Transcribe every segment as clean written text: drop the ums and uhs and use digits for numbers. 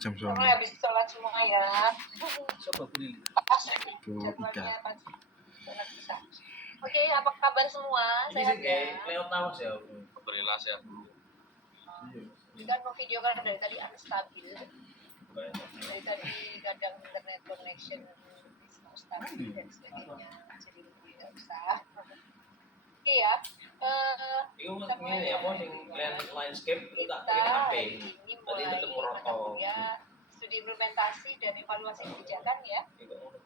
jam Orang habis sholat semua ya. Coba beli. Jadwalnya pas sholat bisa. Oke, apa kabar semua? Sehat ya? Lewat tawas ya. Alhamdulillah sehat dulu. Kan mau video kan dari tadi unstabil. Dari tadi kadang internet connection mau stabil dan sebagainya. Jadi nggak usah. Iya. Itu ini ya, mau sing landscape itu tak Kita pakai HP. ini mulai mata kuliah studi implementasi dan evaluasi kebijakan ya.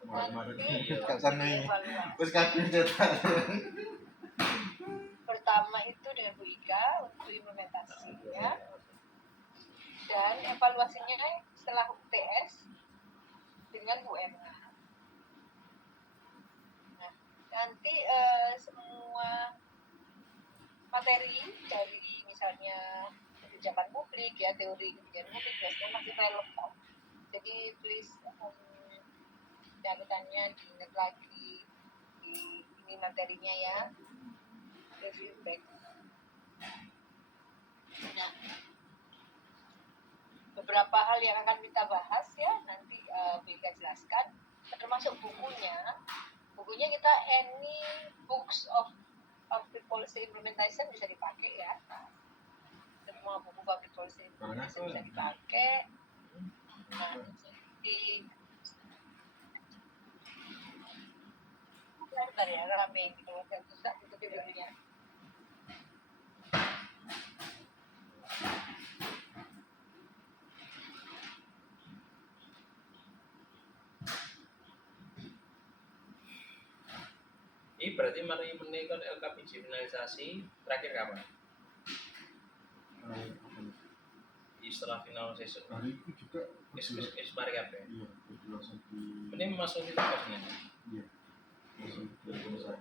Nanti pertama itu dengan Bu Ika untuk implementasinya dan evaluasinya setelah UTS dengan Bu Emma. Nah, nanti semua materi dari misalnya kebijakan publik ya, teori kebijakan publik biasanya masih relevan. Jadi please catatannya diingat lagi di ini materinya ya, review back. Nah, beberapa hal yang akan kita bahas ya nanti bisa jelaskan, termasuk bukunya kita any books of public policy implementation bisa dipakai ya. Nah, semua buku public policy implementation bisa dipakai. Nah, di bentar ya, rame kalau saya susah tutup videonya. Ini berarti mari menikah LKPJ finalisasi terakhir kapan? Setelah finalisasi hari itu juga mari kapan? Iya, penjelasan di Ini masuk di tugasnya. Iya. Masuk di penjelasan.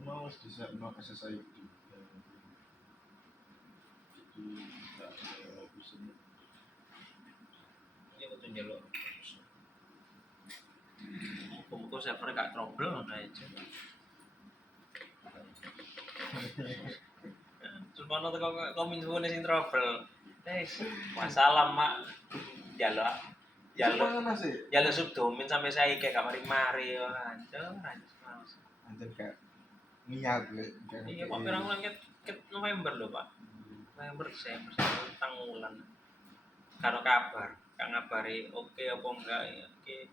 Mau bisa no SSID. Jadi tidak bisa. Ini aku tunjuk lo. Buku server gak trouble mana aja. Terus mana tuh kominfo nih sing trouble. Masalah mak jalo subdomin sampai saya kayak kamar mari anjir kayak niat iya kok pirang-pirang ke November lho Pak. November Desember tangulan. Karo kabar, kang ngabari oke apa enggak ya. Oke.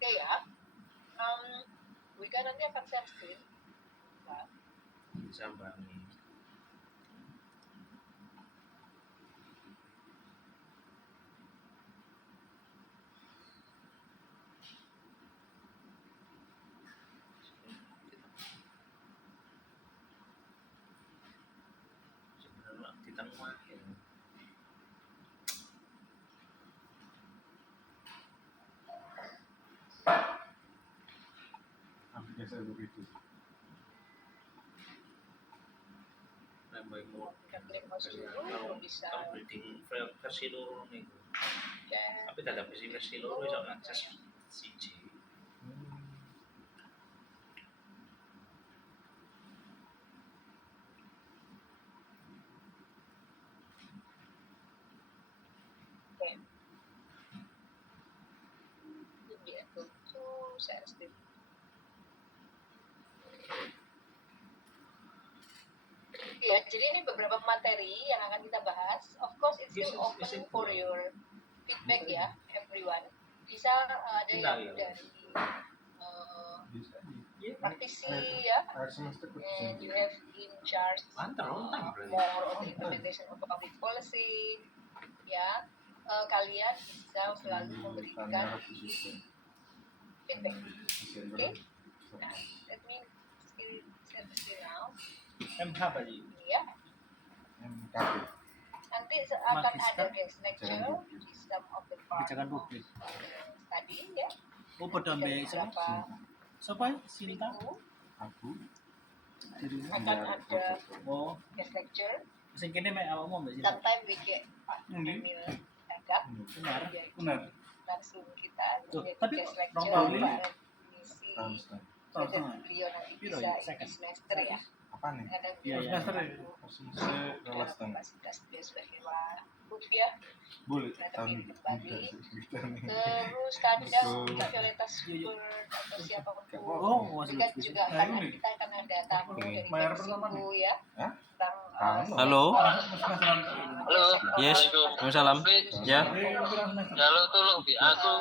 Oke ya. Wika nanti akan share screen. Nah. Bisa banget. Aplikasi begitu. Baik mau bisa versi loro nih. Tapi tidak versi loro bisa akses siji. Ya, jadi ini beberapa materi yang akan kita bahas. Of course, it's still open for your feedback ya, everyone. Bisa ada yang dari praktisi ya, and you have in charge more of the implementation of public policy. Ya, kalian bisa selalu memberikan feedback. Okay? Nah, let me set the screen now. MH tadi. Iya. Nanti akan ada guest lecture di some of the part Kebijakan publik. Tadi ya. Oh, pedambe siapa? Sinta? Aku. Akan ada guest lecture. Sing kene mek awakmu Mbak Sinta. Sometime we get Pak Emil Agak. Benar. Langsung kita Tuh, jadi tapi guest Rong lecture Pauli Pak Remisi whether beliau nanti bisa ini semester ya. Apa nih? Ada semester ya. Semester kelas tengah. kapasitas beliau sebagai wakuf ya. Boleh Ternyata tahun ini ini. kembali. Kita nih. Terus kadang Betul. Kak Violeta Super atau siapapun Oh, juga juga akan kita akan ada tamu Oke. dari Bayar Komisi pertama Bu ya. Hah? Tentang Tamu. Halo. Halo. Yes. Waalaikumsalam. Ya. Halo tolong Bi, aku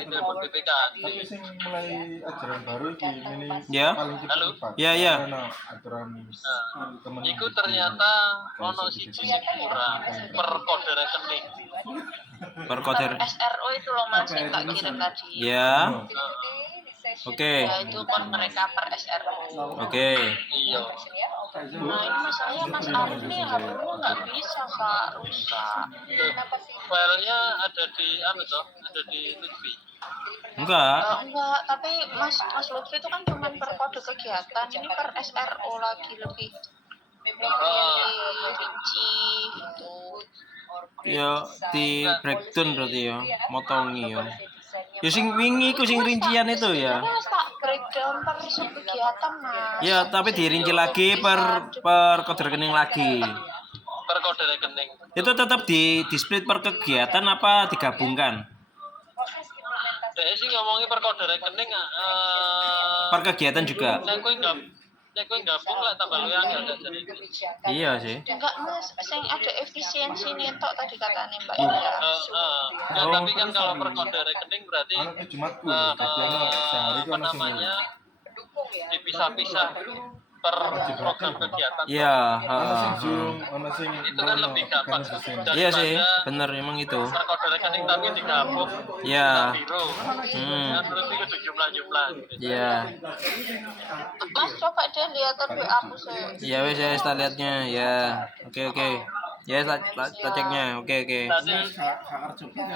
telepon BPK. Tapi sing mulai ajaran baru ini Ya. paling cepat. Halo? Pak. Ya, ya. Karena aturan temen. Iku ternyata ono siji sing kurang per kode rekening. Berkoder. SRO itu loh mas yang tak kirim tadi. Ya. Oke. Ya itu kan mereka per SRO. Oke. Iya. Nah ini masalahnya Mas Arif nih HP-nya nggak bisa kak, rusak. Filenya ada di ada di Lutfi. Enggak. Enggak, tapi Mas Lutfi itu kan cuma per kode kegiatan, ini per SRO lagi lebih rinci gitu. Ya di breakdown berarti ya. Motongi ya. Ya sing wingi ku sing rincian itu ya. Mas tak breakdown per kegiatan mas. Ya, tapi dirinci lagi per kode rekening lagi. Per kode rekening. Itu tetap di split per kegiatan apa digabungkan? Dek sih ngomongi per kode rekening Per kegiatan juga. nek kowe gabung lah tambah lu yang ada jadi. Iya sih. Enggak mas, sing ada efisiensi nih tok tadi katanya Mbak Indah. Ya, tapi kan kalau per kode rekening berarti Anak Jumatku, kadang sehari apa kan masih namanya dipisah-pisah per program kegiatan. Iya, Ono sing Zoom, ono sing Itu kan lebih gampang. Iya sih, bener emang itu. Per kode rekening tapi digabung. Iya. Biro. Kan lebih ke jumlah-jumlah. Iya. Mas coba deh lihat tapi aku sih. Iya wes ya, kita lihatnya ya. Oke oke. Ya, kita ceknya. Oke oke. Tadi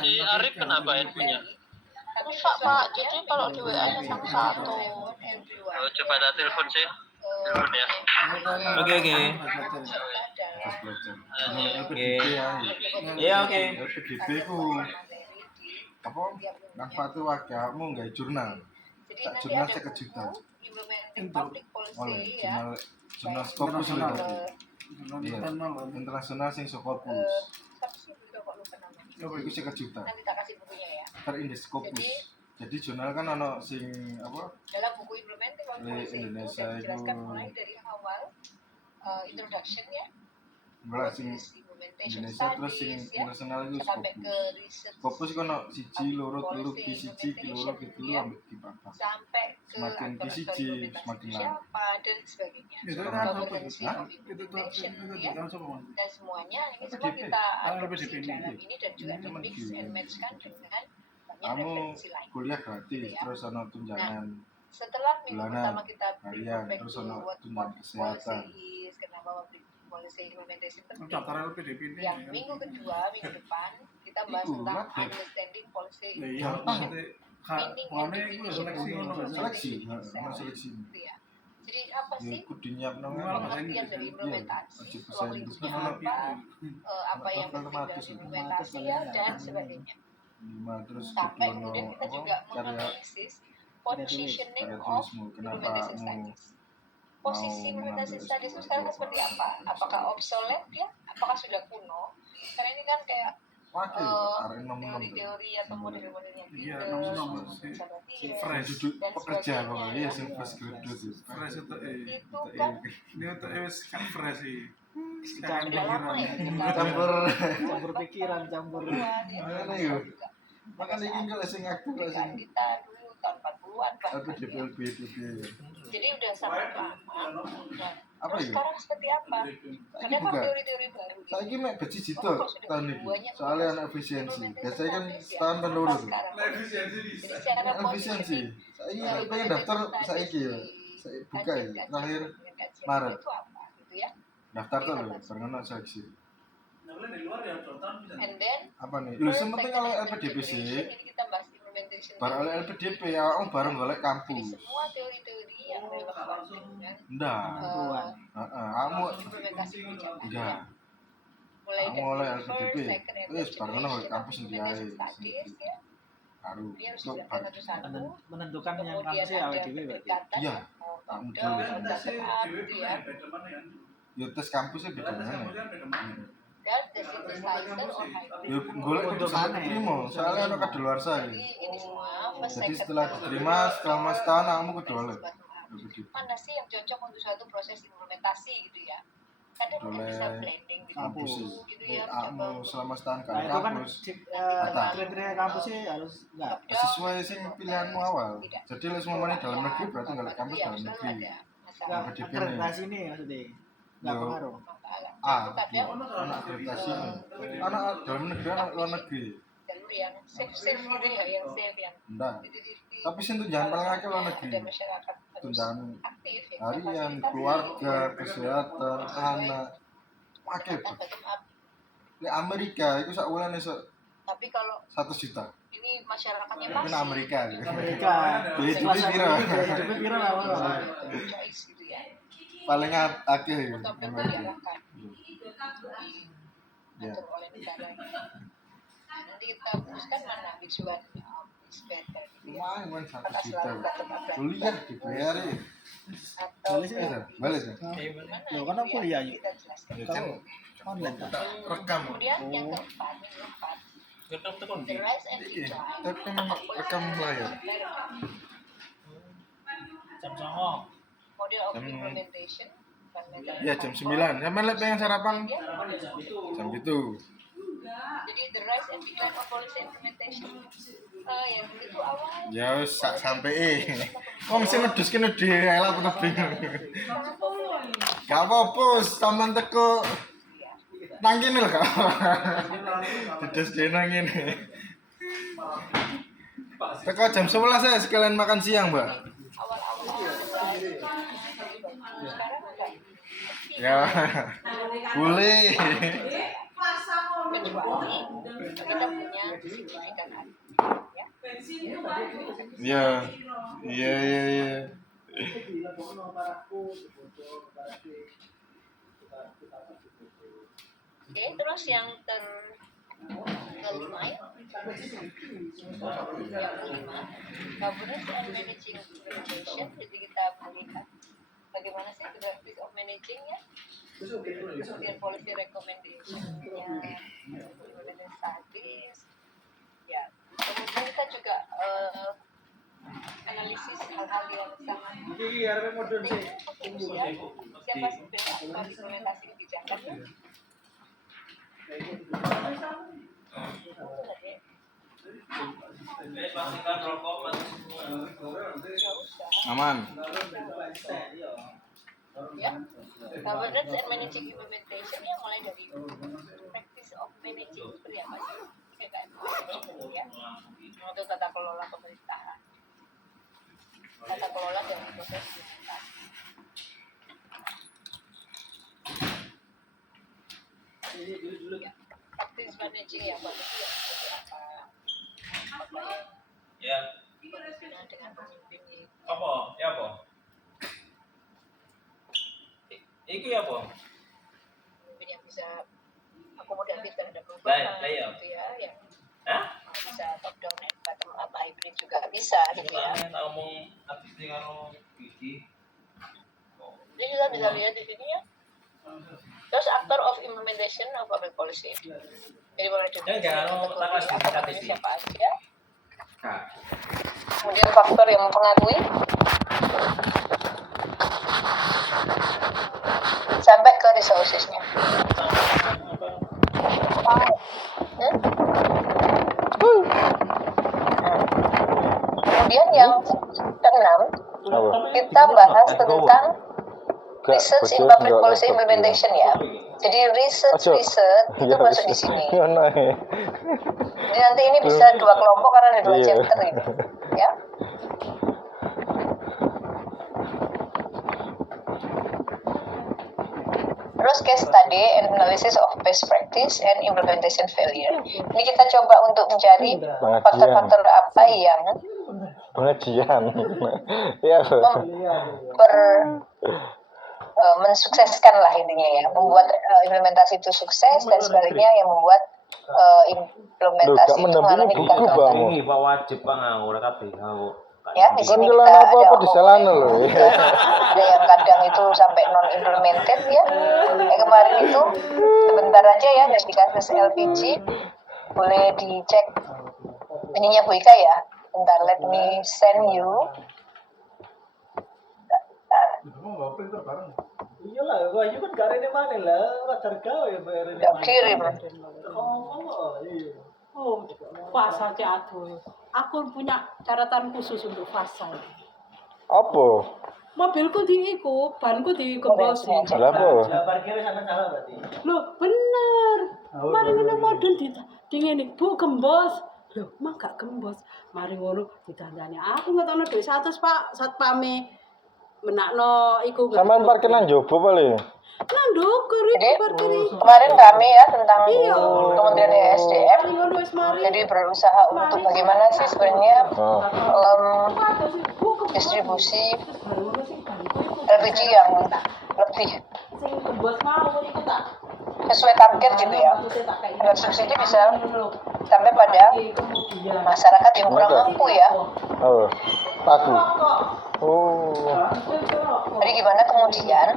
si Arif kenapa handphonenya? Rusak Pak, jadi kalau di WA-nya cuma satu. Oh, coba ada telepon sih. Telepon ya. Oke oke. pas belajar. Oke. LPDP ya. Iya oke. LPDP ku apa? Manfaatnya wakamu nggak jurnal. Tak jurnal sekejutan. Oleh jurnal Scopus lho tadi. Iya. Internasional sing Scopus. Iku sekejutan. Nanti tak kasih bukunya ya. Terindeks Scopus. Jadi jurnal kan ono sing apa? Dalam buku implementing policy itu Indonesia saya jelaskan itu- mulai dari awal introduction ya, Mulai sing terus implementation Indonesia terus sing studies ya, internasional itu sampai Scopus. ke research, Scopus kan ono siji loro telu ki siji ki loro ki telu ambek ki papat. sampai ke Semakin aktor-aktor siji, implementasi semakin itu lama. siapa dan sebagainya. Itu kan apa? Competency Hah? of implementation ya, Itu coba mas. dan semuanya ini semua LPDP. kita Ah, adopsi LPDP dalam ini. ini dan juga di Cuman mix gini. and match kan dengan banyak Kamu referensi lain. kuliah gratis terus ono tunjangan. Setelah minggu Bulanan, pertama kita harian, back terus to ono what tunjangan public kesehatan. policy is, kenapa public policy implementation penting. Daftar LPDP ini. Yang minggu kedua, minggu depan kita bahas Iku, tentang latih. understanding policy Iya, maksudnya mana itu seleksi ngono kan. Seleksi, ono seleksi. gitu ya. Jadi apa Ya sih iku dinyiapno pengertian dari implementasi, ruang lingkupnya apa yang penting dari implementasi ya dan sebagainya. lima terus Sampai kudu ono kemudian kita juga apa karya menganalisis positioning karya of tulismu kenapa implementation kamu studies. Posisi mau implementasi mengambil studies itu S2 sekarang seperti apa? Apakah obsolete ya? Apakah sudah kuno? Karena ini kan kayak wakil arek nom teori-teori atau model-modelnya Iya, Peters, nom-nom. Sabatia, Fresh. duduk dan pekerja sebagainya. kok iya sing fresh graduate itu Fresh itu itu kan ini untuk kan fresh sih. sudah lama ya kita campur campur pikiran, campur keluar, ya. Mana yuk? Makanya ini kalau sing aktif lah Kemerdekaan sing kita dulu tahun 40-an bahkan. LPDP LPDP Jadi udah sangat lama. Nah, apa terus ya? sekarang seperti apa? Ini Ada kan bukan teori-teori baru gitu. saya mek beci jitu tahun ini soalnya anak efisiensi biasanya kan setahun kan loro tuh Jadi secara efisiensi saya pengen daftar saya ya saya buka ya terakhir Maret. itu apa gitu ya. daftar tuh loh barengan anak seleksi And then apa nih lu sementing kalau LPDP sih ini kita bahas implementation. bareng oleh LPDP ya om bareng golek Jadi kampus semua teori-teori yang relevan dengan ndak kamu implementasi kebijakan. enggak Mulai kamu dari oleh first, LPDP second, and wis third bareng oleh generation kampus sendiri implementation studies ya. baru Dia harus untuk dijelaskan satu-satu. Menentukan yang Kemudian kampusnya ada awal dhewe berarti. pendekatan Iya. top Kamu down, dulu. bottom up, gitu ya. ya tes kampusnya beda mana ya Dan the synthesizer or hybrid. ya golek kudu sampe keterima soalnya ono kadaluarsa Jadi ya ini semua first, jadi second, setelah third, diterima selama setahun kamu kudu oleh mana sih yang cocok untuk suatu proses implementasi gitu ya. Kadang kita bisa Oleh blending di kampus gitu ya, kamu coba selama setahun Nah, kali itu kan kampus Mata. kriteria kampusnya harus enggak. sesuai sing pilihanmu awal jadi les mamane dalam negeri berarti nggak kampus ya, dalam selalu negeri ada masalah. Enggak Apa DP akreditasi ini maksudnya. Enggak Yo. pengaruh. Masalah. Ah, Itu kadang anak akreditasi anak dalam negeri anak luar negeri jalur yang safe gitu ya, yang safe yang enggak di- tapi sih tunjangan paling akeh luar negeri ada masyarakat harus tunjangan aktif ya. harian Fasilitasi. keluarga kesehatan anak akeh Pendekatan bottom up. di Amerika itu sak wulan iso Tapi kalau 1 juta ini masyarakatnya itu masih Amerika ya. Amerika. Biaya hidupnya Swasta piro? ini biaya hidupnya piro lah, Bang? choice gitu ya. paling akeh ya Untuk itu Amerika diarahkan ya diatur oleh negara. Nanti kita putuskan mana which one is better gitu ya. lumayan 1 Apakah juta selalu bottom up kuliah dibayar ya atau Balik ya? balik ya gimana Loh, kan gitu kuliah yuk. kita jelaskan. ya kan Online kan. kita rekam Kemudian yang keempat, Tetap tuh the rise and iki decline tapi memang rekam layar Jam 09.00. model of Jam- implementation dan metode ya jam 9 sama lihat pengen sarapan kemudian jam itu jadi the rise and decline of policy implementation yang itu awal ya wis sak sampai wong sing ngedus kene dhewe lah aku bingung gak apa-apa taman teko nang kene lho gak didus dhewe nang kene teko jam 11 saya sekalian makan siang mbak awal-awal sekarang enggak ya boleh kecuali kita punya signifikan ya iya iya iya Oke, terus yang kelima ya. Yang kelima, governance and managing implementation. Jadi kita melihat bagaimana sih the practice of managing ya. Kemudian policy recommendation, implementation studies. Ya, kemudian kita juga analisis hal-hal yang sangat Iki arep modul sih. penting ya. Siapa sebenarnya aktor implementasi kebijakan ya? pastikan rokok masuk semua. aman Ya, governance and managing implementation ya mulai dari practice of managing seperti apa sih? Kayak ya, untuk tata kelola pemerintahan, tata kelola dan proses implementasi. Ya, practice managing ya, bagus ya, seperti apa yang Ya, berhubungan dengan pemimpin ini. apa? Ya apa? Iku ya apa? Pemimpin yang bisa akomodatif terhadap perubahan Lah, iya. gitu ya, yang Hah? bisa top down and bottom up hybrid juga bisa gitu ya. Mulane tak ngomong artisnya karo Gigi. Ini juga bisa lihat di sini ya. Terus actor of implementation of public policy. Jadi mulai dari Jangan lawas di aktornya KTP. siapa aja. Kak. Kemudian faktor yang mempengaruhi sampai ke resourcesnya. Kemudian yang keenam kita bahas tentang research in public policy implementation ya. Jadi research itu masuk di sini. Jadi nanti ini bisa 2 kelompok karena ada 2 chapter ini, ya. Terus case study and analysis of best practice and implementation failure. Ini kita coba untuk mencari faktor-faktor apa yang pengajian ya mensukseskan lah intinya ya, membuat implementasi itu sukses dan sebaliknya yang membuat implementasi itu mengalami buku, kegagalan. Bang. Ini Pak wajib Pak ngawur kabeh ngawur. Ya, di Kan sini kalau kita ada apa-apa di salahnya loh. ada yang kadang itu sampai non implemented ya. Kemarin itu sebentar aja ya dari kasus LPG, boleh dicek ininya Bu Ika ya. Bentar, let me send you. Kamu nggak printer bareng? Iya lah, gua aja kan karene mana lah, latar kau ya bayarnya. Udah kirim. Iya. Oh, fasa aja aduh. Aku punya catatan khusus untuk fasa. Apa? Mobilku diiku, banku dikembosi. Kenapa? Ya parkirnya sana salah berarti. Loh, bener. Mari ngene model di ngene, Bu gembos. Loh, mah gak gembos. Mari ngono ditandani. Aku ngetokno dhuwit 100, Pak. Satpame menakno iku. Sampean parkir nang jowo paling. Nang ndukur Jadi iki parkir. kemarin rame ya tentang Iya. Kementerian SDM. Mari ngono wis mari. Jadi berusaha untuk bagaimana sih sebenarnya Oh. distribusi LPG yang lebih Sing gembos mau iku tak. sesuai target gitu ya. Dan subsidi bisa sampai pada masyarakat yang kurang mampu ya. Oh. Paku. Oh. Jadi gimana kemudian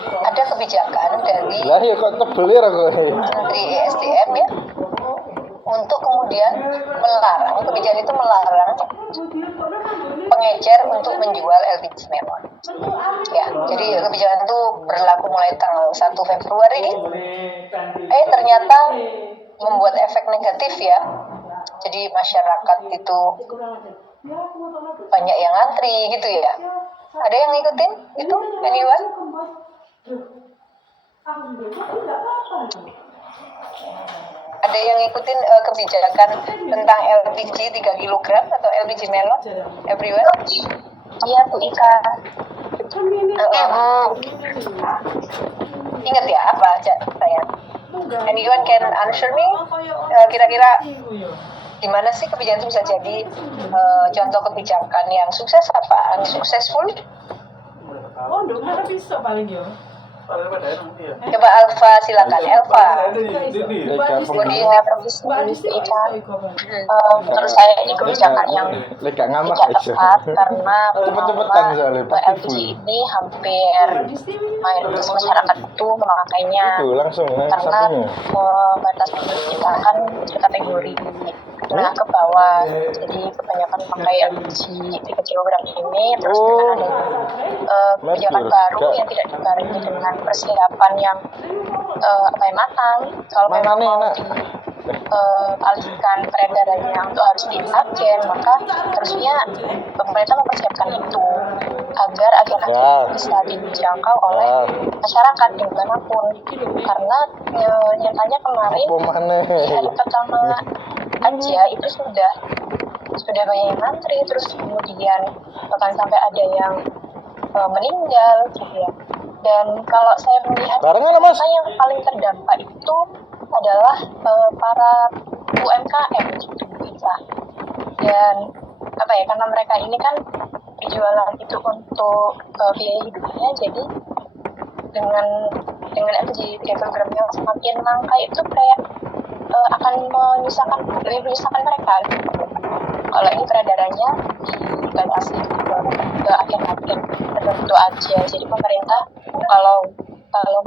ada kebijakan dari Lah ya kok tebelir kok. Menteri ESDM ya untuk kemudian melarang, kebijakan itu melarang pengecer untuk menjual LPG melon. Ya, jadi kebijakan itu berlaku mulai tanggal 1 Februari. Ternyata membuat efek negatif ya. Jadi masyarakat itu banyak yang ngantri gitu ya. Ada yang ngikutin itu? Anyone? Ada yang ngikutin kebijakan tentang LPG 3 kg atau LPG melon? Everyone? Iya Bu Ika. Ingat ya apa aja sayang? Anyone can answer me? Kira-kira gimana sih kebijakan itu bisa jadi contoh kebijakan yang sukses apa? Successful? Oh, nduk ngarep iso paling yo. Coba Alfa silakan Elva. Menurut saya ini kebijakan yang Lek ngamak tidak aja. tepat karena Cepet-cepetan soalnya pasti LPG full. ini hampir mayoritas masyarakat itu memakainya Itu langsung nang karena sampingnya. batas kita kan kategori menengah ke bawah, jadi kebanyakan pakai LPG 3 kg ini terus dengan adanya kebijakan baru yang tidak dibarengi dengan persiapan yang matang. Kalau memang mau alihkan peredarannya untuk harus di agen, maka harusnya pemerintah mempersiapkan itu agar agen-agen bisa dijangkau oleh masyarakat dimanapun. Karena nyatanya kemarin di hari pertama aja itu sudah banyak yang ngantri, terus kemudian bahkan sampai ada yang meninggal gitu ya. Dan kalau saya melihat yang paling terdampak itu adalah para UMKM gitu kita. Dan karena mereka ini kan berjualan itu untuk biaya hidupnya, jadi dengan LPG 3 kg yang semakin langka itu kayak akan lebih menyusahkan mereka. Kalau ini peredarannya dibatasi ke agen-agen tertentu aja. Jadi pemerintah kalau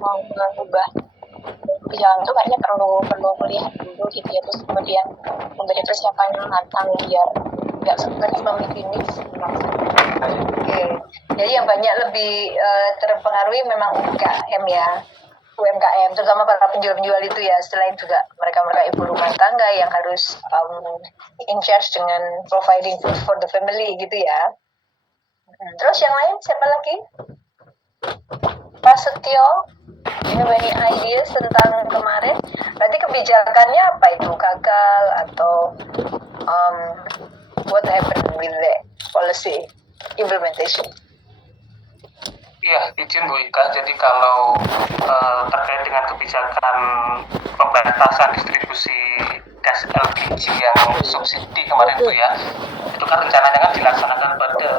mau mengubah kebijakan itu kayaknya perlu melihat dulu gitu ya, terus kemudian memberi persiapan yang matang biar nggak seperti pemikiran. Oke. Jadi yang banyak lebih terpengaruhi memang UMKM, terutama para penjual-penjual itu ya. Selain juga mereka ibu rumah tangga yang harus in charge dengan providing food for the family gitu ya. Terus yang lain siapa lagi? Pak Setio, you have any ideas tentang kemarin? Berarti kebijakannya apa itu? Gagal atau what happened with the policy implementation? Iya, izin Bu Ika. Jadi kalau terkait dengan kebijakan pembatasan distribusi gas LPG yang subsidi kemarin itu ya, itu kan rencananya kan dilaksanakan pada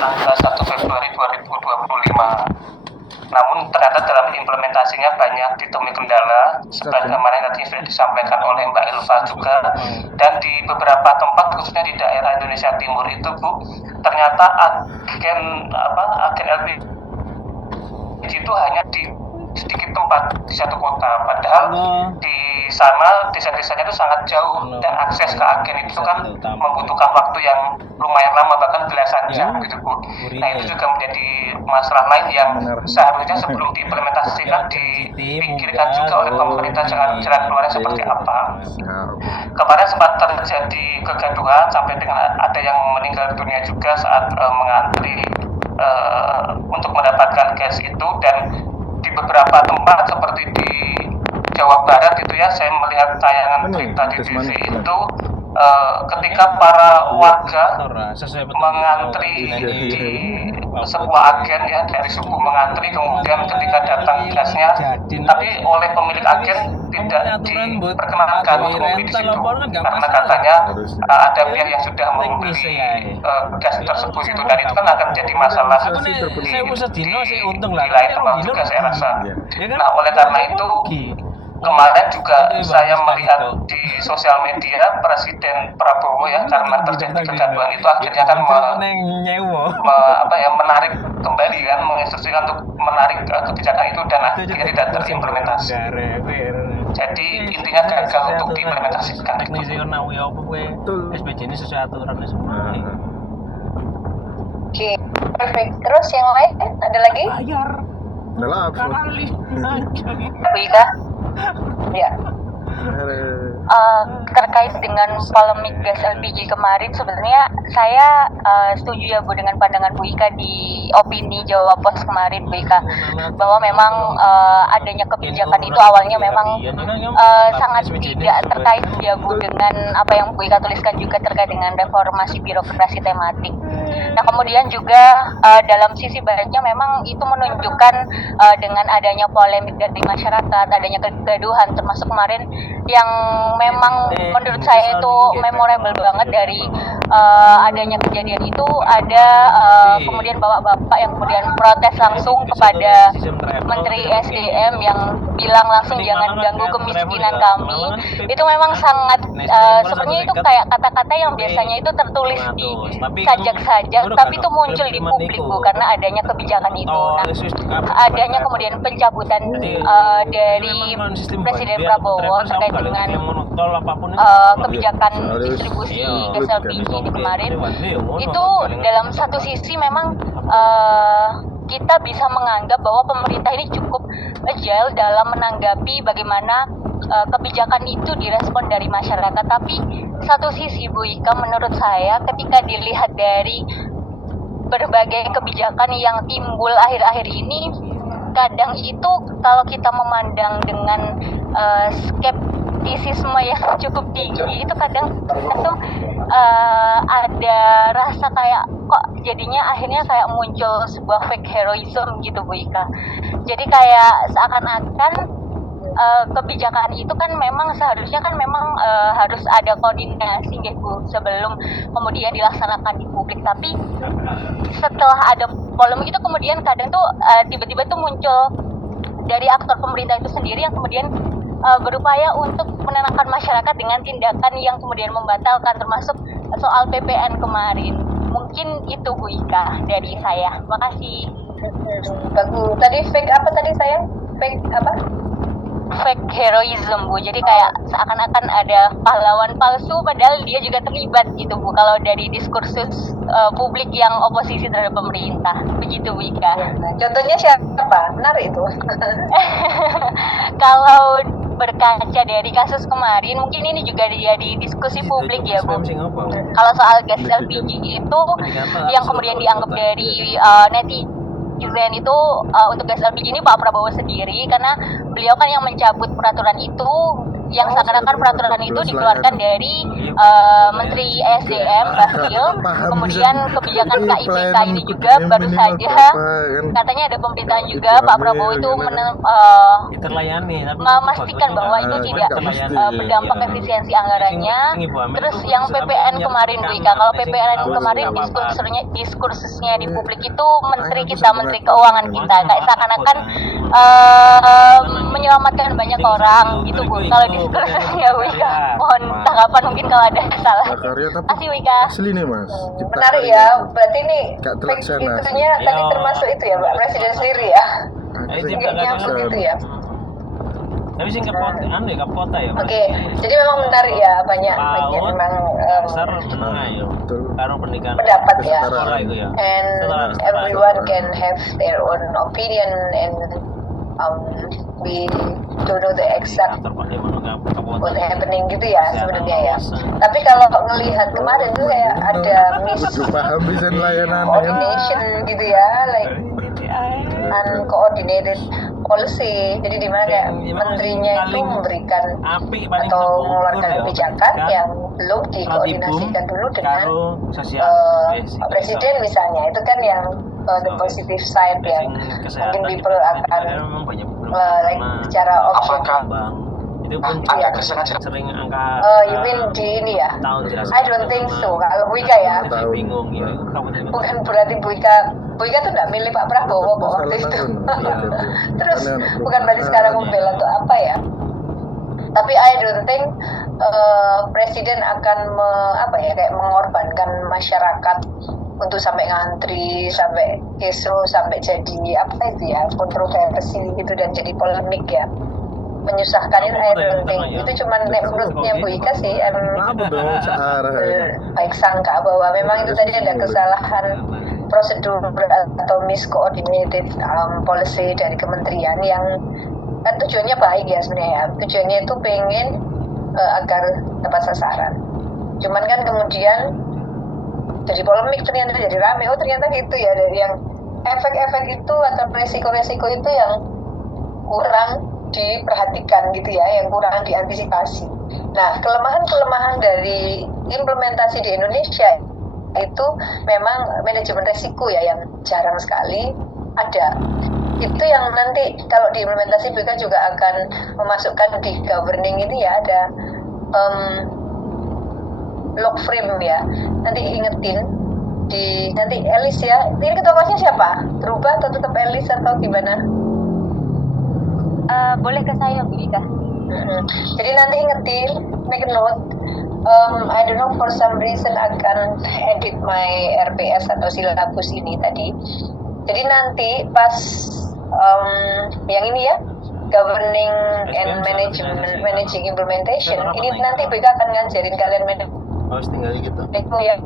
tanggal 1 Februari 2025. Namun ternyata dalam implementasinya banyak ditemui kendala, sebagaimana yang tadi sudah disampaikan oleh Mbak Ilva juga. Dan di beberapa tempat, khususnya di daerah Indonesia Timur itu, Bu, ternyata agen LPG itu hanya di sedikit tempat di satu kota, padahal di sana desa-desanya itu sangat jauh dan akses ke agen itu kan membutuhkan waktu yang lumayan lama, bahkan belasan jam gitu, Bu. Nah, itu juga menjadi masalah lain yang seharusnya sebelum diimplementasikan dipikirkan juga oleh pemerintah jalan keluarnya seperti apa. Kemarin sempat terjadi kegaduhan sampai dengan ada yang meninggal dunia juga saat mengantri untuk mendapatkan gas itu. Dan di beberapa tempat seperti di Jawa Barat itu ya, saya melihat tayangan berita di TV itu ketika para warga mengantri di sebuah agen ya, dari suku mengantri, kemudian ketika datang gasnya, tapi oleh pemilik agen tidak diperkenankan untuk membeli di situ karena katanya ada pihak yang sudah membeli gas tersebut itu, dan itu kan akan jadi masalah di lain tempat juga saya rasa. Nah, oleh karena itu kemarin juga saya melihat di sosial media Presiden Prabowo ya, karena terjadi kegaduhan itu akhirnya kan menarik kembali kan, menginstruksikan untuk menarik kebijakan itu dan akhirnya tidak terimplementasi. Jadi intinya gagal untuk diimplementasikan. Oke, perfect. Terus yang lain ada lagi? Adalah Bu Ika? Ya. Terkait dengan polemik gas LPG kemarin, sebenarnya saya setuju ya Bu dengan pandangan Bu Ika di opini Jawa Pos kemarin, Bu Ika, bahwa memang adanya kebijakan itu awalnya memang sangat tidak terkait ya Bu dengan apa yang Bu Ika tuliskan juga terkait dengan reformasi birokrasi tematik. Nah, kemudian juga dalam sisi baiknya memang itu menunjukkan dengan adanya polemik dari masyarakat, adanya kegaduhan, termasuk kemarin yang memang menurut saya itu memorable banget dari adanya kejadian itu, ada kemudian bapak-bapak yang kemudian protes langsung kepada Menteri SDM yang bilang langsung jangan ganggu kemiskinan kami. Itu memang sangat sebenarnya itu kayak kata-kata yang biasanya itu tertulis di sajak-sajak, tapi itu muncul di publik Bu, karena adanya kebijakan itu. Nah, adanya kemudian pencabutan dari Presiden Prabowo terkait dengan kebijakan distribusi gas LPG di kemarin, itu dalam satu sisi memang kita bisa menganggap bahwa pemerintah ini cukup agile dalam menanggapi bagaimana kebijakan itu direspon dari masyarakat. Tapi satu sisi Bu Ika, menurut saya ketika dilihat dari berbagai kebijakan yang timbul akhir-akhir ini, kadang itu kalau kita memandang dengan skeptisisme yang cukup tinggi, itu kadang itu ada rasa kayak kok jadinya akhirnya kayak muncul sebuah fake heroism gitu Bu Ika. Jadi kayak seakan-akan kebijakan itu kan memang seharusnya kan memang harus ada koordinasi gitu sebelum kemudian dilaksanakan di publik. Tapi setelah ada polemik itu kemudian kadang tuh tiba-tiba tuh muncul dari aktor pemerintah itu sendiri yang kemudian berupaya untuk menenangkan masyarakat dengan tindakan yang kemudian membatalkan, termasuk soal PPN kemarin. Mungkin itu Bu Ika dari saya. Makasih. Bagus. Tadi fake apa tadi saya? Fake apa? Fake heroism Bu, jadi kayak seakan-akan ada pahlawan palsu padahal dia juga terlibat gitu Bu, kalau dari diskursus publik yang oposisi terhadap pemerintah, begitu Bu Ika. Contohnya siapa? Menarik itu. Kalau berkaca dari kasus kemarin, mungkin ini juga jadi diskusi publik ya Bu. Kalau soal gas LPG itu yang kemudian dianggap dari netizen itu untuk gas LPG ini Pak Prabowo sendiri, karena beliau kan yang mencabut peraturan itu yang seakan-akan peraturan itu dikeluarkan dari Menteri SDM Bahlil. Kemudian kebijakan KIPK ini juga baru saja katanya ada pemberitaan juga Pak Prabowo itu terlayani memastikan bahwa ini tidak berdampak efisiensi anggarannya. Terus yang PPN kemarin Bu Ika, kalau PPN kemarin diskursusnya di publik itu Menteri Keuangan kita kayak seakan-akan menyelamatkan banyak orang gitu Bu. Kalau diskursusnya Bu Ika, mohon tanggapan mungkin kalau ada salah. Kasih Bu Ika. Asli nih Mas. Menarik ya, berarti ini terlaksana. itunya tadi termasuk itu ya Pak Presiden sendiri ya. Nyambung itu ya. Tapi sih kota ya. Oke, jadi memang menarik ya, banyak memang dasar menengah ya. Karo pendidikan pendapat ya. Sekolah itu ya. And everyone can have their own opinion and we don't know the exact what happening gitu ya sebenarnya ya. Tapi kalau ngelihat kemarin tuh kayak ada paham bisa layanan coordination gitu ya, like uncoordinated policy. Jadi di mana kayak menterinya itu memberikan atau mengeluarkan kebijakan yang belum dikoordinasikan dulu dengan Pak Presiden misalnya. Itu kan yang the positive side yang mungkin people akan like secara option. Itu pun agak sering angka you mean di ini ya? I don't think so. Kalau Bu Ika ya, bingung ya. bukan berarti Bu Ika tuh nggak milih Pak Prabowo kok waktu itu. Terus bukan berarti sekarang membela atau apa ya? Tapi I don't think presiden akan kayak mengorbankan masyarakat untuk sampai ngantri, sampai kisruh, sampai jadi apa itu ya, kontroversi gitu dan jadi polemik ya. Menyusahkan itu I don't think. Itu cuma menurutnya Bu Ika sih baik sangka bahwa memang itu tadi ada kesalahan prosedur atau miscoordinated policy dari kementerian yang kan tujuannya baik ya sebenarnya ya. Tujuannya itu pengen agar tepat sasaran. Cuman kan kemudian jadi polemik, ternyata jadi rame. Oh ternyata gitu ya, dari yang efek-efek itu atau resiko-resiko itu yang kurang diperhatikan gitu ya, yang kurang diantisipasi. Nah, kelemahan-kelemahan dari implementasi di Indonesia itu memang manajemen resiko ya yang jarang sekali ada. Itu yang nanti kalau diimplementasi BK juga akan memasukkan di governing ini ya, ada log frame ya. Nanti ingetin nanti Elis ya. Ini ketua kelasnya siapa? Terubah atau tetap Elis atau gimana? Boleh ke saya Bu Ika. Jadi nanti ingetin, make a note. I don't know, for some reason akan edit my RPS atau silabus ini tadi. Jadi nanti pas yang ini ya, governing and managing implementation, ini nanti BK akan ngajarin kalian tinggal gitu. Ya,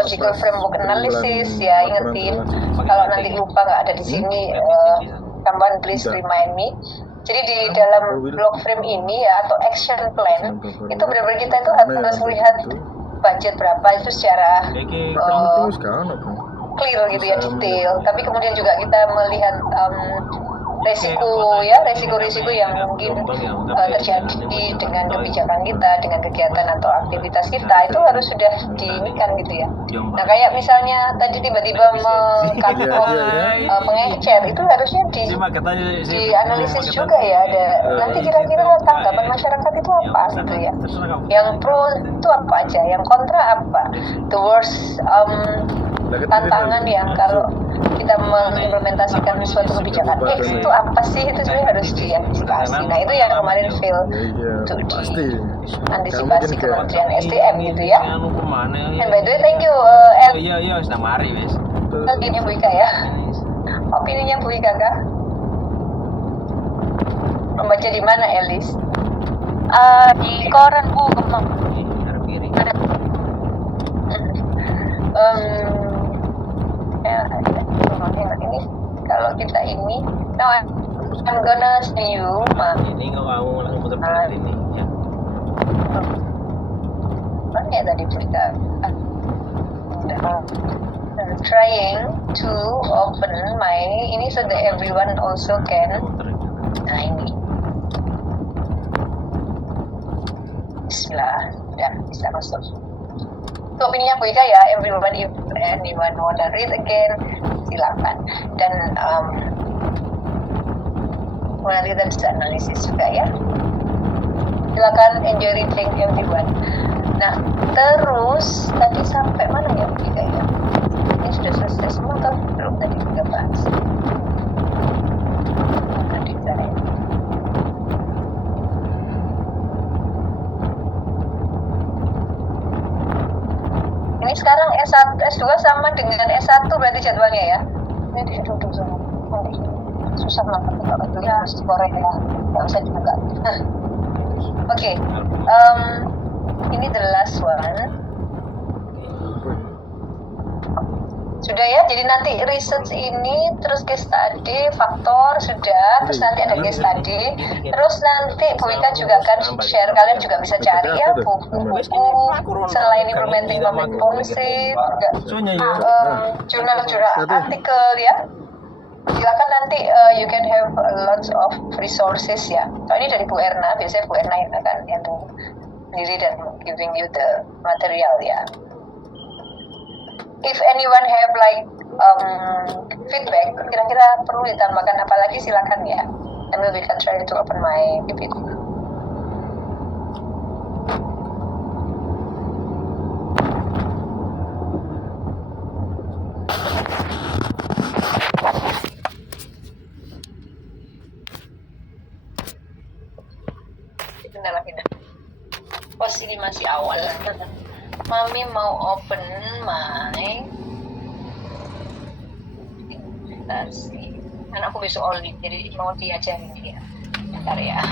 logical framework analysis ya, ingetin. Kalau nanti lupa nggak ada di sini, someone please remind me. Jadi di dalam block frame ini ya, atau action plan, itu benar-benar kita itu harus melihat budget berapa itu secara clear gitu ya, detail. Tapi kemudian juga kita melihat resiko yang mungkin terjadi dengan kebijakan kita, dengan kegiatan atau aktivitas kita, itu harus sudah diinikan gitu ya. Nah kayak misalnya tadi tiba-tiba mengecer, itu harusnya dianalisis juga ya. Ada nanti kira-kira tanggapan masyarakat itu apa gitu ya. Yang pro itu apa aja, yang kontra apa, the worst tantangan yang kalau kita mengimplementasikan suatu kebijakan X itu apa sih, itu sebenarnya harus diantisipasi. Nah itu yang kemarin fail untuk diantisipasi Kementerian SDM gitu ya. And by the way, thank you Iya, sudah mari wes. opininya Bu Ika ya. Opininya Bu Ika kah? Membaca di mana Elis? Di koran Bu. Ini kalau kita ini, now I'm gonna see you, Ma. Ini nggak kamu langsung putar ini ya. Mana ya tadi berita? I'm trying to open my ini so that everyone also can. Nah ini. Bismillah, ya bisa masuk. Itu opininya Bu Ika ya, everyone if anyone wanna read again, silakan. Dan wanna read dan bisa analisis juga ya. Silakan enjoy reading everyone. Nah, terus tadi sampai mana ya Bu Ika ya? Ini sudah selesai semua kan? Belum tadi juga bahas. Tadi saya. Ini sekarang S1, S2 sama dengan S1 berarti jadwalnya ya? Ini duduk sama. Susah banget kalau tulis di Korea ya. Nggak usah juga. Oke, ini the last one. Sudah ya, jadi nanti research ini, terus case study, faktor, sudah, terus nanti ada case study, terus nanti Bu Ika juga akan share, kalian juga bisa cari ya buku-buku selain implementing public policy, jurnal-jurnal artikel ya. Silakan nanti you can have lots of resources ya. Kalau ini dari Bu Erna, biasanya Bu Erna yang akan sendiri dan giving you the material ya. If anyone have like feedback, kira-kira perlu ditambahkan apa lagi silakan ya. And we can try to open my PPT. Bentar lagi. Pos ini masih awal. Mami mau open my presentasi. Anakku besok Oli, jadi mau diajarin dia. Bentar ya.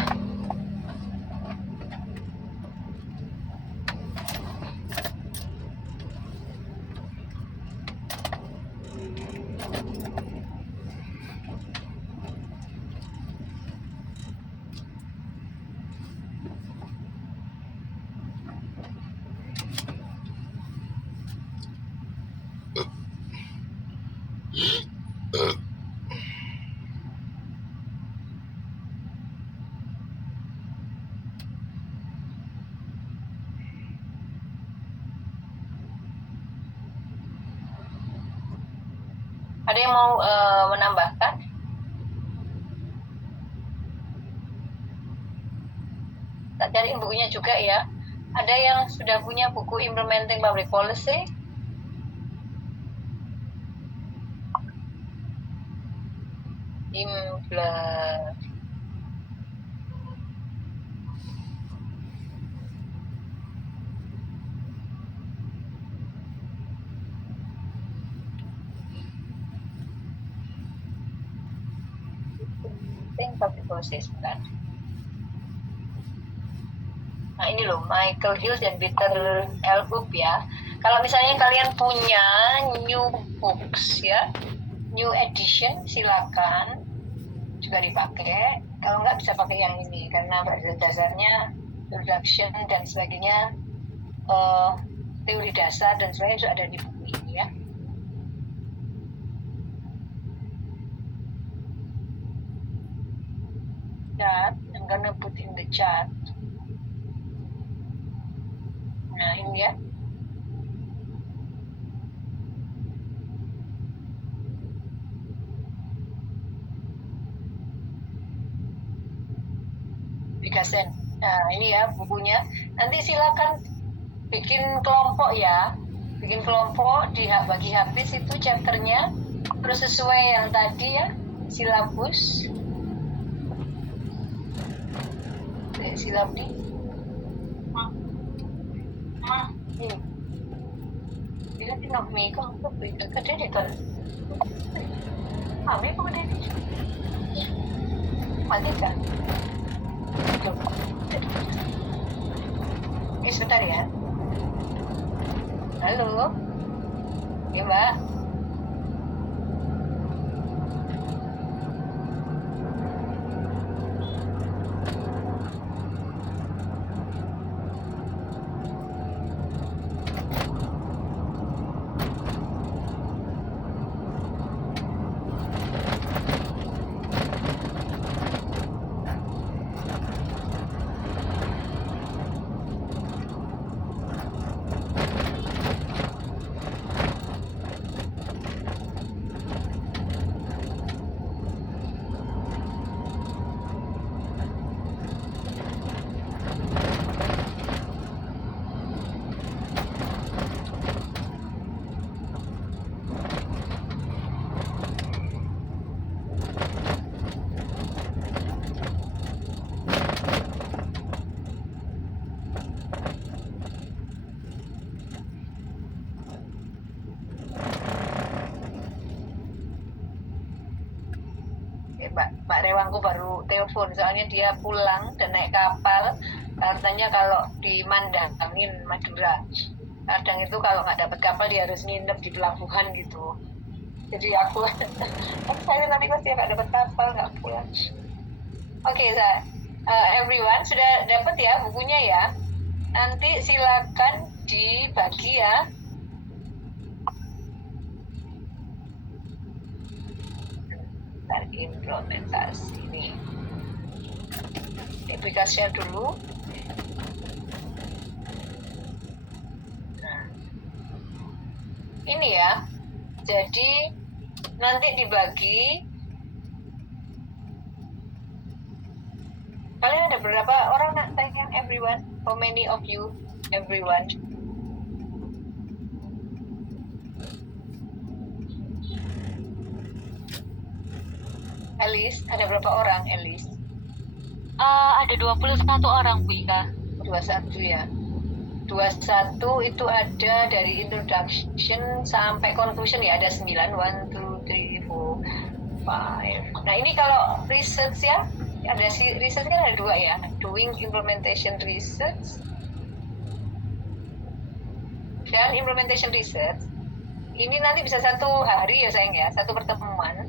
Ada yang mau menambahkan? Tak cari bukunya juga ya. Ada yang sudah punya buku Implementing Public Policy? Public Policy sebentar. Nah ini loh, Michael Hill dan Peter L. Hoop ya. Kalau misalnya kalian punya new books ya, new edition, silakan juga dipakai. Kalau nggak bisa pakai yang ini karena pada dasarnya introduction dan sebagainya, teori dasar dan sebagainya sudah ada di buku ini ya. Chat, I'm gonna put in the chat. Nah ini ya. Bikasen. Nah ini ya bukunya. Nanti silakan bikin kelompok ya. Bikin kelompok, bagi habis itu chapternya. Terus sesuai yang tadi ya, silabus. Silap nih. Ini. Dia tinok mi ko ko kade de kan. Mami ko de. Mati kan. Sebentar ya. Halo. Ya, Mbak. Pak Rewangku baru telepon, soalnya dia pulang dan naik kapal. Katanya kalau di Mandangin, Madura. Kadang itu kalau nggak dapat kapal dia harus nginep di pelabuhan gitu. Jadi aku saya nanti pasti nggak dapat kapal, nggak pulang. Oke, everyone sudah dapat ya bukunya ya. Nanti silakan dibagi ya. Implementasi ini. Kita share dulu. Nah, ini ya. Jadi nanti dibagi. Kalian ada berapa orang nak tanya? Everyone? How many of you? Everyone? Elis, ada berapa orang Elis? Ada 21 orang Bu Ika. 21 ya. 21 itu ada dari introduction sampai conclusion ya, ada 9. 1, 2, 3, 4, 5. Nah ini kalau research ya, ada research kan ada 2 ya. Doing implementation research dan implementation research. Ini nanti bisa 1 hari ya sayang ya, 1 pertemuan.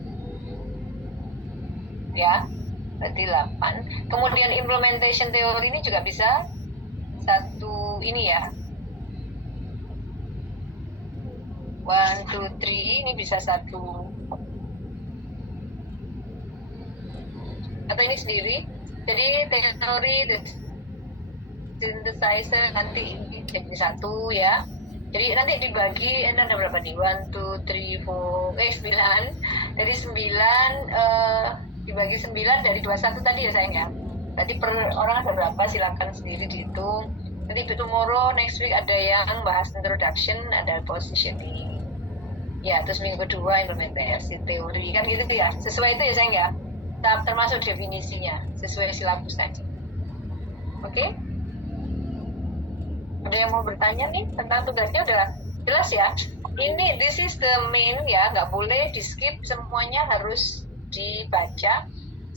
Ya, berarti 8. Kemudian implementation teori ini juga bisa 1 ini ya. 1, 2, 3 ini bisa 1. Atau ini sendiri. Jadi teori synthesizer nanti ini jadi 1 ya. Jadi nanti dibagi, ada berapa nih? 1, 2, 3, 4, 9. Dari 9 dibagi 9 dari 21 tadi ya sayang ya. Berarti per orang ada berapa, silakan sendiri dihitung. Nanti tomorrow, next week ada yang bahas introduction, ada positioning. Ya, terus minggu kedua implementasi teori kan gitu ya. Sesuai itu ya sayang ya. Termasuk definisinya, sesuai silabus tadi. Oke? Ada yang mau bertanya nih tentang tugasnya udah jelas ya? Ini this is the main ya, nggak boleh di skip, semuanya harus dibaca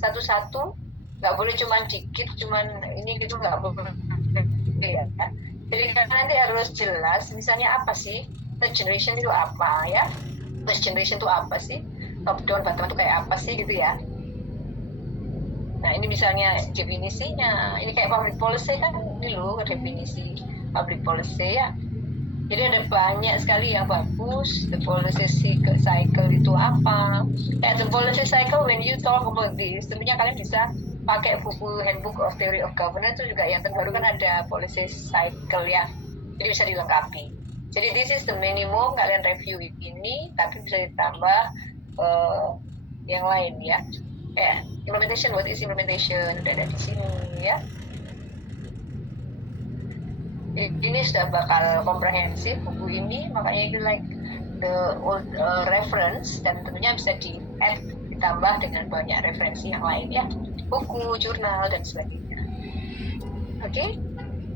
satu-satu, nggak boleh cuman dikit, cuman ini gitu, nggak boleh ya. Jadi nanti harus jelas, misalnya apa sih third generation itu apa ya, third generation itu apa sih, top down bottom itu kayak apa sih gitu ya. Nah ini misalnya definisinya, ini kayak public policy kan, ini loh definisi public policy ya. Jadi ada banyak sekali yang bagus. The policy cycle itu apa? The policy cycle, when you talk about this, tentunya kalian bisa pakai buku Handbook of Theory of Governance, itu juga yang terbaru kan ada policy cycle ya. Jadi bisa dilengkapi. Jadi this is the minimum, kalian review ini, tapi bisa ditambah yang lain ya. Implementation, what is implementation? Udah ada di sini ya. Ini sudah bakal komprehensif buku ini, makanya itu like the old reference, dan tentunya bisa di-add, ditambah dengan banyak referensi yang lain ya, buku, jurnal, dan sebagainya. Oke?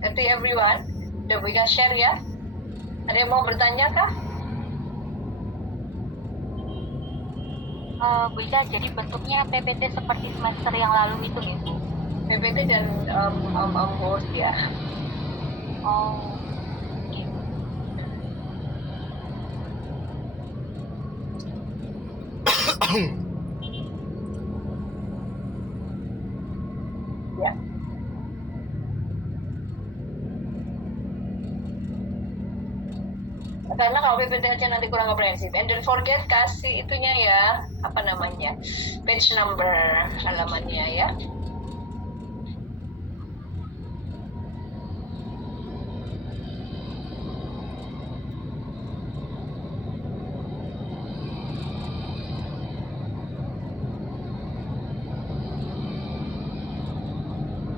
Nanti everyone, udah bisa share ya? Ada yang mau bertanya kah? Bu Ika, jadi bentuknya PPT seperti semester yang lalu itu nih Bu? PPT dan board ya. Oh. Ya. Karena kalau PPT aja nanti kurang komprehensif. And don't forget kasih itunya ya, apa namanya, page number halamannya ya.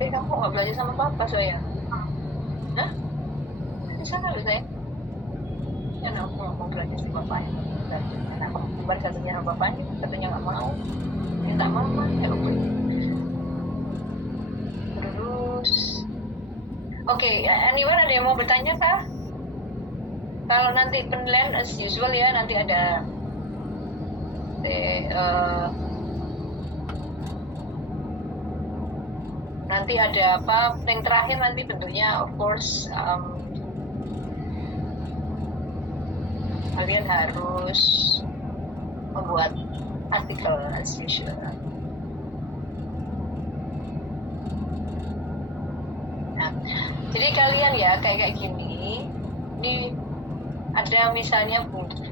Kamu nggak belajar sama papa sayang? Hah? Di sana lu sayang? Ya, aku nggak mau belajar sama papa ya. Belajar. Aku kembar satunya sama bapaknya, katanya nggak mau. Minta mama, ya lupa. Terus, oke, anyone ada yang mau bertanya kah? Kalau nanti penilaian as usual ya, nanti ada nanti ada apa? Yang terakhir nanti tentunya of course kalian harus membuat artikel as usual. Nah, jadi kalian ya kayak gini, ini ada misalnya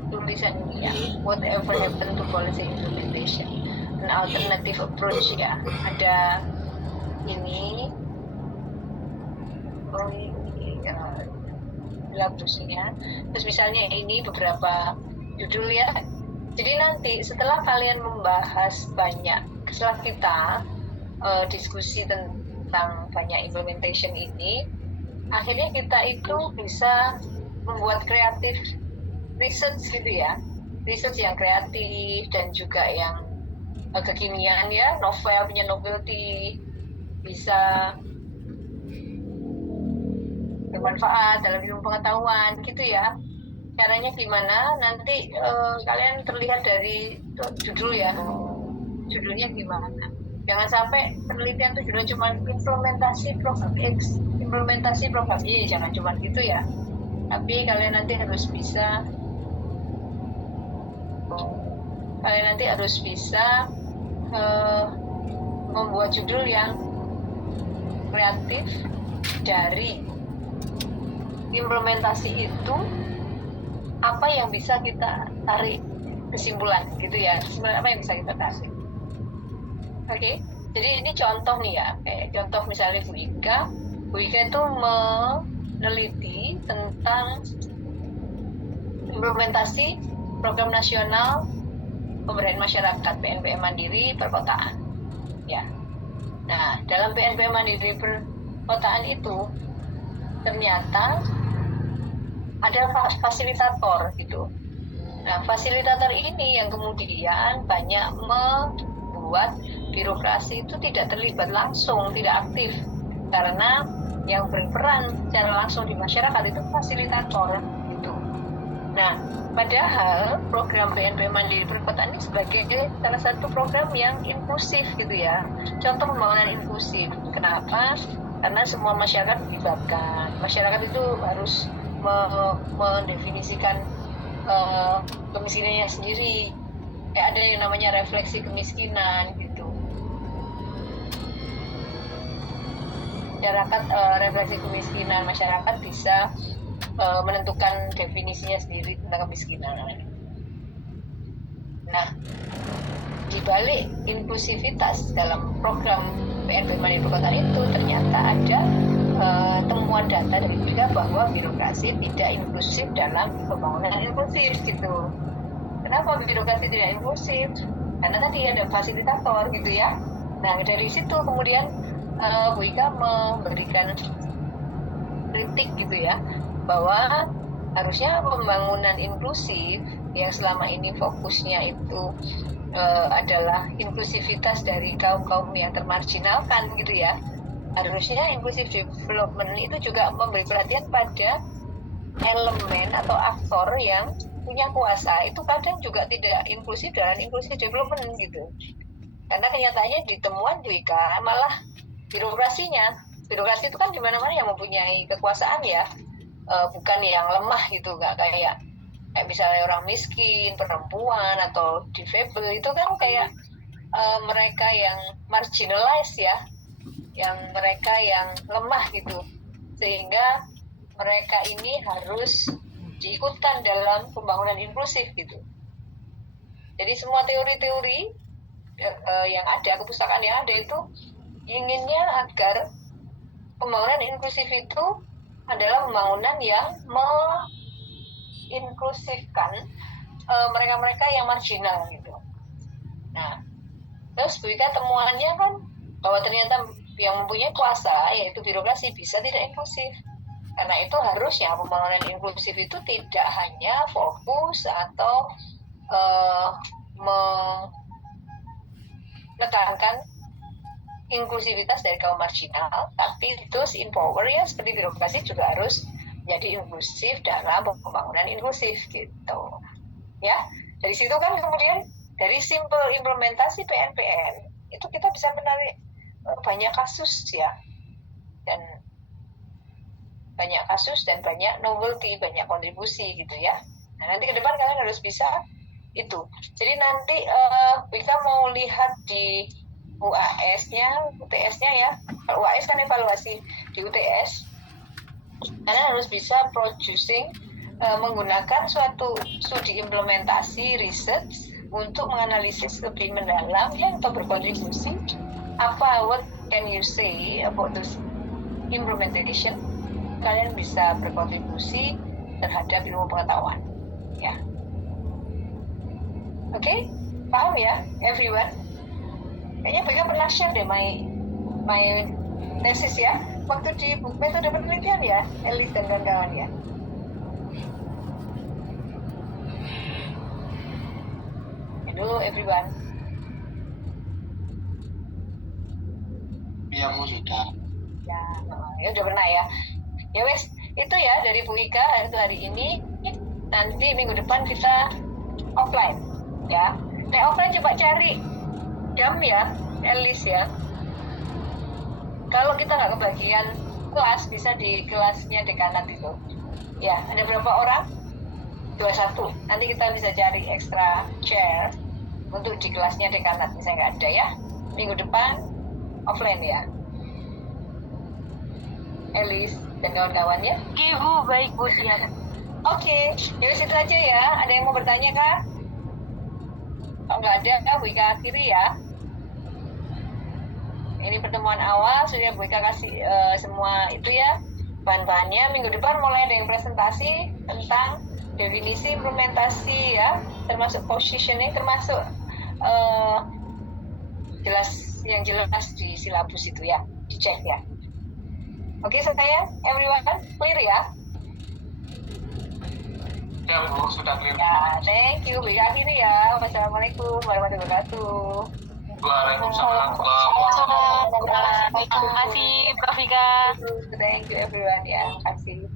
tulisan ini ya, whatever happened to policy implementation, an alternative approach ya, ada ini, labusnya, terus misalnya ini beberapa judul ya. Jadi nanti setelah kalian membahas banyak, setelah kita diskusi tentang banyak implementation ini, akhirnya kita itu bisa membuat kreatif research gitu ya, research yang kreatif dan juga yang kekinian ya, novel punya novelty, bisa bermanfaat dalam ilmu pengetahuan gitu ya. Caranya gimana? Nanti kalian terlihat dari judul ya, judulnya gimana. Jangan sampai penelitian itu judulnya cuma implementasi program X, implementasi program Y, jangan cuma gitu ya. Tapi kalian nanti harus bisa membuat judul yang kreatif dari implementasi itu, apa yang bisa kita tarik kesimpulan gitu ya, sebenarnya apa yang bisa kita tarik. Oke, jadi ini contoh nih ya, kayak contoh misalnya Bu Ika itu meneliti tentang implementasi program nasional pemberdayaan masyarakat PNPM Mandiri perkotaan ya. Nah, dalam PNPM Mandiri perkotaan itu ternyata ada fasilitator gitu. Nah, fasilitator ini yang kemudian banyak membuat birokrasi itu tidak terlibat langsung, tidak aktif, karena yang berperan secara langsung di masyarakat itu fasilitator gitu. Nah, padahal program PNPM Mandiri Perkotaan ini sebagai salah satu program yang inklusif gitu ya, contoh pembangunan inklusif. Kenapa? Karena semua masyarakat dilibatkan. Masyarakat itu harus mendefinisikan kemiskinannya sendiri. Ada yang namanya refleksi kemiskinan gitu. Masyarakat refleksi kemiskinan, masyarakat bisa menentukan definisinya sendiri tentang kemiskinan. Nah, di balik inklusivitas dalam program PNPM Mandiri Perkotaan itu ternyata ada temuan data dari juga bahwa birokrasi tidak inklusif dalam pembangunan inklusif gitu. Kenapa birokrasi tidak inklusif? Karena tadi ada fasilitator gitu ya. Nah, dari situ kemudian Bu Ika memberikan kritik gitu ya, bahwa harusnya pembangunan inklusif yang selama ini fokusnya itu adalah inklusivitas dari kaum-kaum yang termarginalkan gitu ya. Harusnya inclusive development itu juga memberi perhatian pada elemen atau aktor yang punya kuasa. Itu kadang juga tidak inklusif dalam inclusive development gitu. Karena kenyataannya di temuan juga malah birokrasinya. Birokrasi itu kan di mana-mana yang mempunyai kekuasaan ya, bukan yang lemah gitu, nggak kayak misalnya orang miskin, perempuan atau difabel itu kan kayak mereka yang marginalized ya, yang mereka yang lemah gitu, sehingga mereka ini harus diikutkan dalam pembangunan inklusif gitu. Jadi semua teori-teori yang ada, kepustakaan yang ada itu inginnya agar pembangunan inklusif itu adalah pembangunan yang menginklusifkan mereka-mereka yang marginal gitu. Nah, terus Bu Ika temuannya kan bahwa ternyata yang mempunyai kuasa yaitu birokrasi bisa tidak inklusif. Karena itu harusnya pembangunan inklusif itu tidak hanya fokus atau menekankan inklusivitas dari kaum marginal, tapi terus empower ya, seperti birokrasi juga harus jadi inklusif dalam pembangunan inklusif gitu. Ya, dari situ kan kemudian dari simple implementasi PNPM itu kita bisa menarik banyak kasus ya, dan banyak novelty, banyak kontribusi gitu ya. Nah, nanti ke depan kalian harus bisa itu. Jadi nanti Wika mau lihat di UAS-nya, UTS-nya ya. Kalau UAS kan evaluasi, di UTS kalian harus bisa producing menggunakan suatu studi implementasi research untuk menganalisis lebih mendalam ya, atau berkontribusi what can you say about this implementation. Kalian bisa berkontribusi terhadap ilmu pengetahuan ya. Oke, paham ya everyone? Kayaknya Beka pernah share deh my tesis ya, waktu di metode penelitian ya, Elis dan kawan-kawan ya. Hello everyone. Iya, Bu, sudah. Ya udah pernah ya. Ya wes, itu ya dari Bu Ika itu hari ini. Nanti minggu depan kita offline ya. Nah, offline coba cari jam ya, Elis ya. Kalau kita nggak kebagian kelas, bisa di kelasnya dekanat itu. Ya, ada berapa orang? 21. Nanti kita bisa cari extra chair untuk di kelasnya dekanat, misalnya nggak ada ya. Minggu depan offline ya. Elis dan kawan-kawan ya. Oke Bu, baik Bu, siap. Oke, ya itu aja ya. Ada yang mau bertanya kah? Kalau nggak ada, Bu Ika akhiri ya. Ini pertemuan awal, sudah Bu Ika kasih semua itu ya, bahan-bahannya. Minggu depan mulai ada yang presentasi tentang definisi implementasi ya, termasuk positioning, termasuk yang jelas di silabus itu ya, dicek ya. Oke, sayang, everyone clear ya? Ya, Bu, sudah clear. Ya, thank you. Bu Ika akhiri ya. Wassalamualaikum warahmatullahi wabarakatuh. Waalaikumsalam. Terima kasih Prof. Ika. Thank you everyone ya. Terima kasih.